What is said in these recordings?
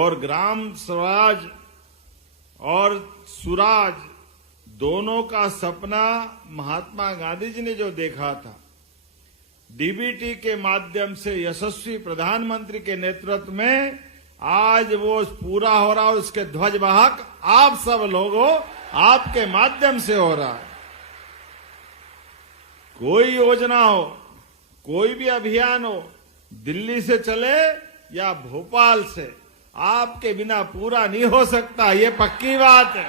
और ग्राम स्वराज और सुराज दोनों का सपना महात्मा गांधी जी ने जो देखा था, डीबीटी के माध्यम से यशस्वी प्रधानमंत्री के नेतृत्व में आज वो पूरा हो रहा है। उसके ध्वजवाहक आप सब लोगों, आपके माध्यम से हो रहा है। कोई योजना हो, कोई भी अभियान हो, दिल्ली से चले या भोपाल से, आपके बिना पूरा नहीं हो सकता, ये पक्की बात है।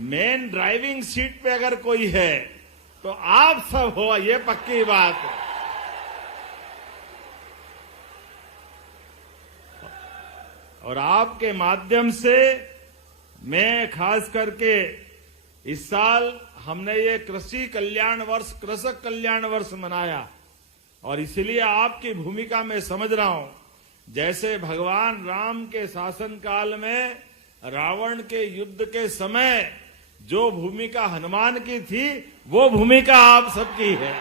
मेन ड्राइविंग सीट पे अगर कोई है तो आप सब हो, ये पक्की बात है। और आपके माध्यम से मैं खास करके इस साल हमने ये कृषि कल्याण वर्ष, कृषक कल्याण वर्ष मनाया, और इसलिए आपकी भूमिका में समझ रहा हूं। जैसे भगवान राम के शासन काल में रावण के युद्ध के समय जो भूमिका हनुमान की थी, वो भूमिका आप सबकी है।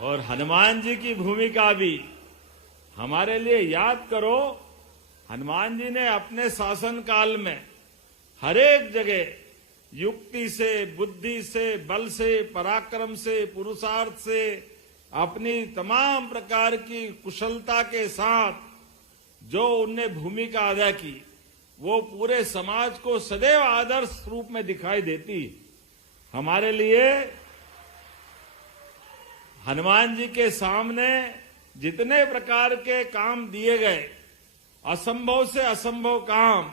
और हनुमान जी की भूमिका भी हमारे लिए याद करो। हनुमान जी ने अपने शासन काल में हर एक जगह युक्ति से, बुद्धि से, बल से, पराक्रम से, पुरुषार्थ से, अपनी तमाम प्रकार की कुशलता के साथ जो उनने भूमिका अदा की, वो पूरे समाज को सदैव आदर्श रूप में दिखाई देती। हमारे लिए हनुमान जी के सामने जितने प्रकार के काम दिए गए, असंभव से असंभव काम,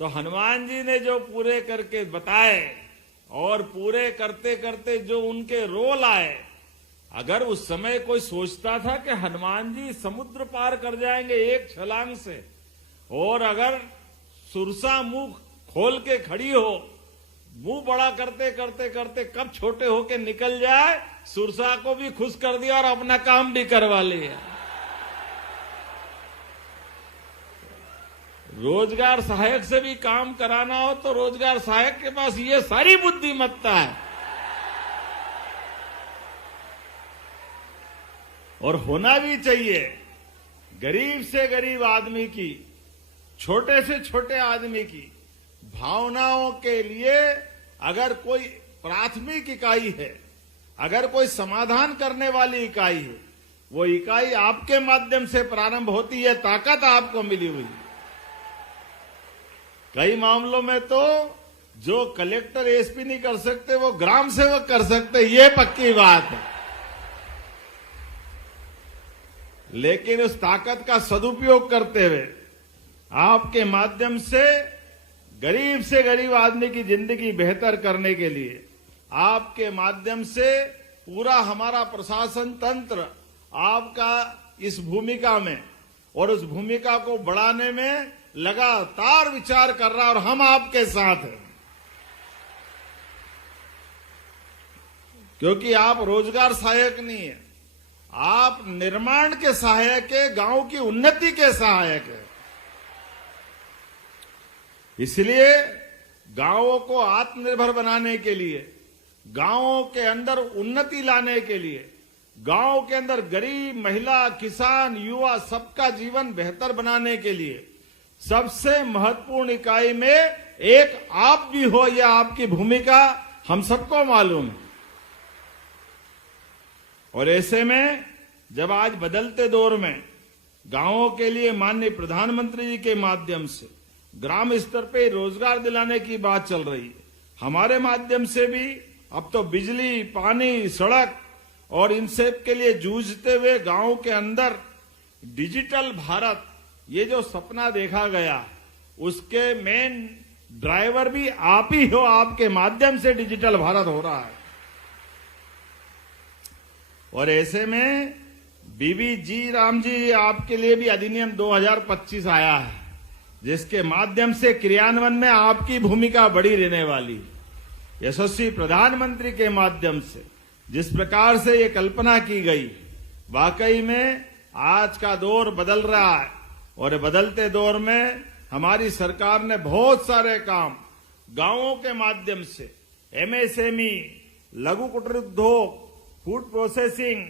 तो हनुमान जी ने जो पूरे करके बताए, और पूरे करते करते जो उनके रोल आए, अगर उस समय कोई सोचता था कि हनुमान जी समुद्र पार कर जाएंगे एक छलांग से, और अगर सुरसा मुंह खोल के खड़ी हो, मुंह बड़ा करते करते करते कब छोटे होके निकल जाए, सुरसा को भी खुश कर दिया और अपना काम भी करवा लिया। रोजगार सहायक से भी काम कराना हो तो रोजगार सहायक के पास ये सारी बुद्धिमत्ता है, और होना भी चाहिए। गरीब से गरीब आदमी की, छोटे से छोटे आदमी की भावनाओं के लिए अगर कोई प्राथमिक इकाई है, अगर कोई समाधान करने वाली इकाई है, वो इकाई आपके माध्यम से प्रारंभ होती है। ताकत आपको मिली हुई है। कई मामलों में तो जो कलेक्टर, एसपी नहीं कर सकते, वो ग्राम सेवक कर सकते, ये पक्की बात है। लेकिन उस ताकत का सदुपयोग करते हुए आपके माध्यम से गरीब आदमी की जिंदगी बेहतर करने के लिए, आपके माध्यम से पूरा हमारा प्रशासन तंत्र आपका इस भूमिका में और उस भूमिका को बढ़ाने में लगातार विचार कर रहा है, और हम आपके साथ हैं। क्योंकि आप रोजगार सहायक नहीं है, आप निर्माण के सहायक है, गांव की उन्नति के सहायक है। इसलिए गांवों को आत्मनिर्भर बनाने के लिए, गांवों के अंदर उन्नति लाने के लिए, गांव के अंदर गरीब, महिला, किसान, युवा सबका जीवन बेहतर बनाने के लिए सबसे महत्वपूर्ण इकाई में एक आप भी हो, यह आपकी भूमिका हम सबको मालूम है। और ऐसे में जब आज बदलते दौर में गांवों के लिए माननीय प्रधानमंत्री जी के माध्यम से ग्राम स्तर पे रोजगार दिलाने की बात चल रही है, हमारे माध्यम से भी अब तो बिजली, पानी, सड़क और इन सब के लिए जूझते हुए गांव के अंदर डिजिटल भारत, ये जो सपना देखा गया, उसके मेन ड्राइवर भी आप ही हो। आपके माध्यम से डिजिटल भारत हो रहा है। और ऐसे में बीबी जी राम जी, आपके लिए भी अधिनियम 2025 आया है, जिसके माध्यम से क्रियान्वयन में आपकी भूमिका बड़ी रहने वाली है। यशस्वी प्रधानमंत्री के माध्यम से जिस प्रकार से ये कल्पना की गई, वाकई में आज का दौर बदल रहा है, और बदलते दौर में हमारी सरकार ने बहुत सारे काम गांवों के माध्यम से एमएसएमई, लघु कुटीर उद्योग, फूड प्रोसेसिंग,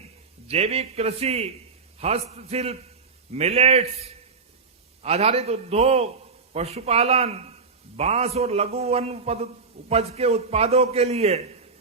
जैविक कृषि, हस्तशिल्प, मिलेट्स आधारित उद्योग, पशुपालन, बांस और लघु वन उपज के उत्पादों के लिए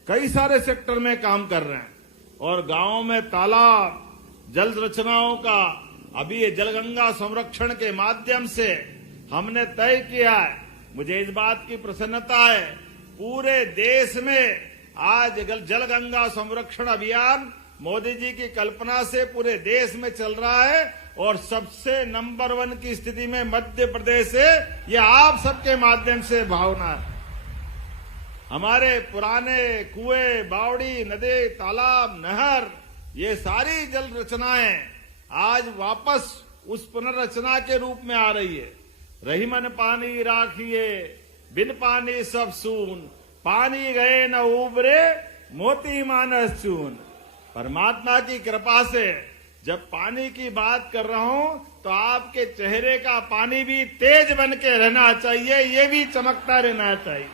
कई सारे सेक्टर में काम कर रहे हैं। और गांवों में तालाब, जल रचनाओं का अभी ये जलगंगा संरक्षण के माध्यम से हमने तय किया है। मुझे इस बात की प्रसन्नता है, पूरे देश में आज जलगंगा संरक्षण अभियान मोदी जी की कल्पना से पूरे देश में चल रहा है और सबसे नंबर 1 की स्थिति में मध्य प्रदेश है। ये आप सबके माध्यम से भावना है। हमारे पुराने कुएं, बावड़ी, नदी, तालाब, नहर, ये सारी जल रचनाएं आज वापस उस पुनर्रचना के रूप में आ रही है। रही मन पानी राखिए, बिन पानी सब सून, पानी गए न उबरे, मोती मानस चून। परमात्मा की कृपा से जब पानी की बात कर रहा हूं तो आपके चेहरे का पानी भी तेज बन के रहना चाहिए, ये भी चमकता रहना चाहिए।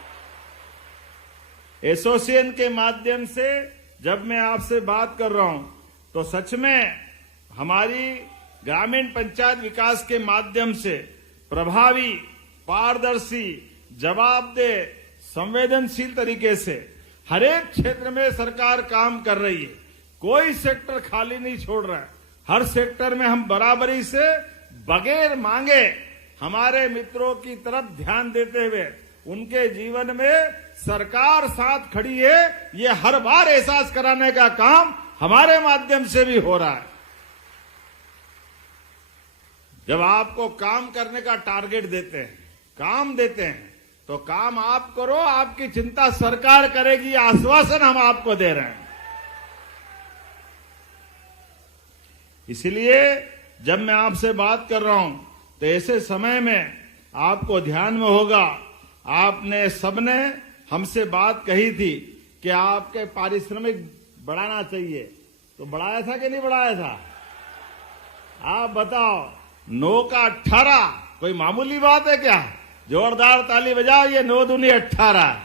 एसोसिएशन के माध्यम से जब मैं आपसे बात कर रहा हूं तो सच में हमारी ग्रामीण पंचायत विकास के माध्यम से प्रभावी, पारदर्शी, जवाबदेह, संवेदनशील तरीके से हर एक क्षेत्र में सरकार काम कर रही है। कोई सेक्टर खाली नहीं छोड़ रहा है। हर सेक्टर में हम बराबरी से बगैर मांगे हमारे मित्रों की तरफ ध्यान देते हुए उनके जीवन में सरकार साथ खड़ी है, ये हर बार एहसास कराने का काम हमारे माध्यम से भी हो रहा है। जब आपको काम करने का टारगेट देते हैं, काम देते हैं, तो काम आप करो, आपकी चिंता सरकार करेगी, आश्वासन हम आपको दे रहे हैं। इसलिए जब मैं आपसे बात कर रहा हूं तो ऐसे समय में आपको ध्यान में होगा, आपने सबने हमसे बात कही थी कि आपके पारिश्रमिक बढ़ाना चाहिए, तो बढ़ाया था कि नहीं बढ़ाया था? आप बताओ, 9 का 18 कोई मामूली बात है क्या? जोरदार ताली बजाओ, ये 9 दूनी 18।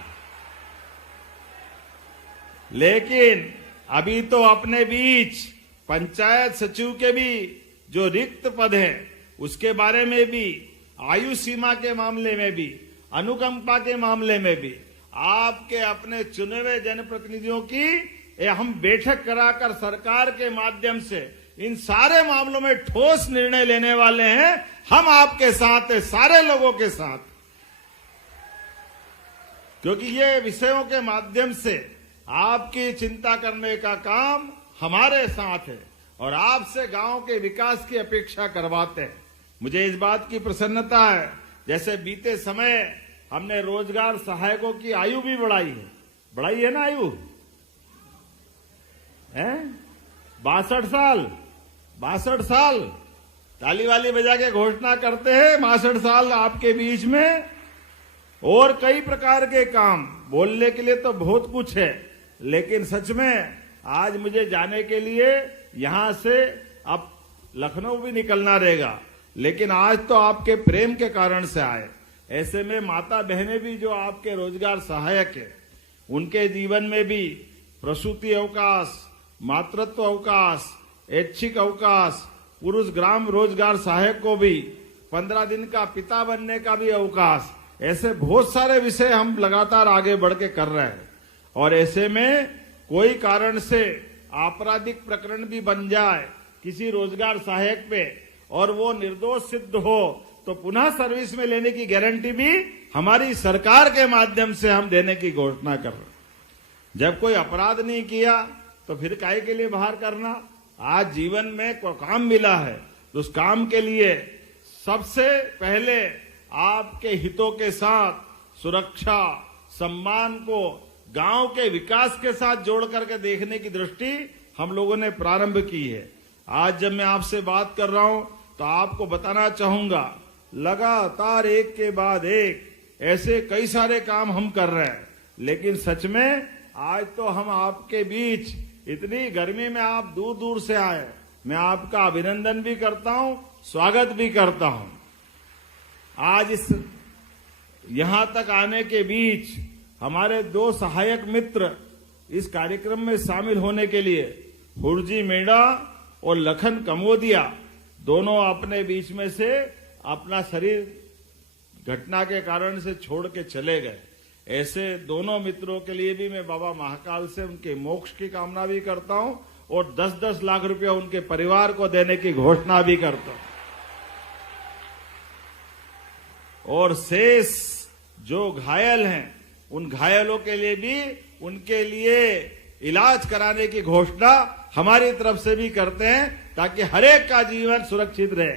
लेकिन अभी तो अपने बीच पंचायत सचिव के भी जो रिक्त पद हैं उसके बारे में भी, आयु सीमा के मामले में भी, अनुकंपा के मामले में भी आपके अपने चुने हुए जनप्रतिनिधियों की हम बैठक कराकर सरकार के माध्यम से इन सारे मामलों में ठोस निर्णय लेने वाले हैं। हम आपके साथ हैं, सारे लोगों के साथ, क्योंकि ये विषयों के माध्यम से आपकी चिंता करने का काम हमारे साथ है और आपसे गांव के विकास की अपेक्षा करवाते हैं। मुझे इस बात की प्रसन्नता है, जैसे बीते समय हमने रोजगार सहायकों की आयु भी बढ़ाई है ना आयु है 62 साल ताली वाली बजा के घोषणा करते हैं, 62 साल आपके बीच में। और कई प्रकार के काम बोलने के लिए तो बहुत कुछ है, लेकिन सच में आज मुझे जाने के लिए यहां से अब लखनऊ भी निकलना रहेगा, लेकिन आज तो आपके प्रेम के कारण से आए। ऐसे में माता बहनें भी जो आपके रोजगार सहायक है, उनके जीवन में भी प्रसूति अवकाश, मातृत्व अवकाश, ऐच्छिक अवकाश, पुरुष ग्राम रोजगार सहायक को भी 15 दिन का पिता बनने का भी अवकाश, ऐसे बहुत सारे विषय हम लगातार आगे बढ़ के कर रहे हैं। और ऐसे में कोई कारण से आपराधिक प्रकरण भी बन जाए किसी रोजगार सहायक पे और वो निर्दोष सिद्ध हो तो पुनः सर्विस में लेने की गारंटी भी हमारी सरकार के माध्यम से हम देने की घोषणा कर रहे हैं। जब कोई अपराध नहीं किया तो फिर काहे के लिए बाहर करना? आज जीवन में कोई काम मिला है तो उस काम के लिए सबसे पहले आपके हितों के साथ सुरक्षा, सम्मान को गांव के विकास के साथ जोड़ करके देखने की दृष्टि हम लोगों ने प्रारंभ की है। आज जब मैं आपसे बात कर रहा हूं तो आपको बताना चाहूंगा, लगातार एक के बाद एक ऐसे कई सारे काम हम कर रहे हैं, लेकिन सच में आज तो हम आपके बीच, इतनी गर्मी में आप दूर दूर से आए, मैं आपका अभिनंदन भी करता हूं, स्वागत भी करता हूं। आज इस यहां तक आने के बीच हमारे 2 सहायक मित्र इस कार्यक्रम में शामिल होने के लिए हुरजी मीणा और लखन कमोदिया दोनों अपने बीच में से अपना शरीर घटना के कारण से छोड़ के चले गए। ऐसे दोनों मित्रों के लिए भी मैं बाबा महाकाल से उनके मोक्ष की कामना भी करता हूं और 10-10 लाख रुपया उनके परिवार को देने की घोषणा भी करता हूं। और शेष जो घायल हैं उन घायलों के लिए भी उनके लिए इलाज कराने की घोषणा हमारी तरफ से भी करते हैं ताकि हर एक का जीवन सुरक्षित रहे।